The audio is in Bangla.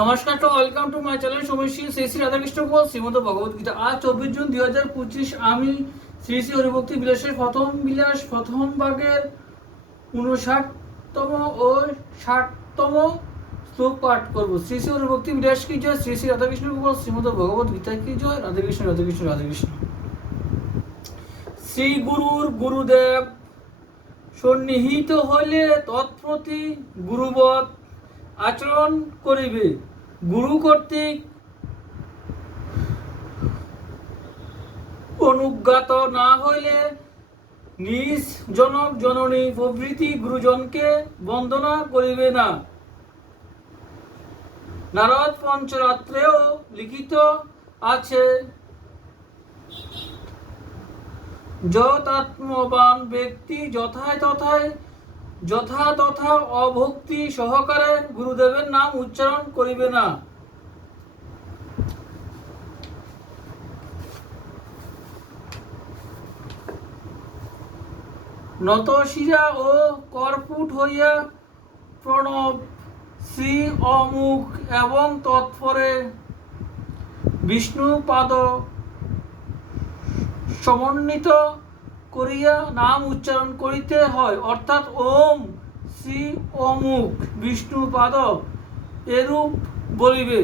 নমস্কার তো welcome to my channel Somshri Shri Shri Radhakrishna Gopal Shrimad Bhagavad Gita. আজ 24 জুন 2025 আমি শ্রী শ্রী হরিভক্তি বিলাসের প্রথম ভাগের 59তম ও 60তম শ্লোক পাঠ করব। শ্রী শ্রী হরিভক্তি বিলাস কি জয়, শ্রী শ্রী রাধাকৃষ্ণ গোপাল শ্রীমদ ভগবত গীতা কি জয়। রাধাকৃষ্ণ রাধাকৃষ্ণ রাধাকৃষ্ণ। শ্রী গুরুর গুরুদেব সন্নিহিত হইলে তৎপ্রতি গুরুবৎ আচরণ করিবে। গুরু কর্তৃক অনুজ্ঞাত না হইলে নিজ জনক জননী প্রভৃতি গুরুজনকে বন্দনা করিবে না। নারদ পঞ্চরাত্রেও লিখিত আছে, যথাত্মবান ব্যক্তি যথা অভক্তি সহকারে গুরুদেবের নাম উচ্চারণ করিবে না। নতশিরা ও করপুট হইয়া প্রণব শ্রী অমুখ এবং তৎপরে বিষ্ণু পাদ সমন্বিত করিয়া নাম উচ্চারণ করিতে হয়, অর্থাৎ ওম শ্রী অমুক বিষ্ণু পাদ এরূপ বলিবে।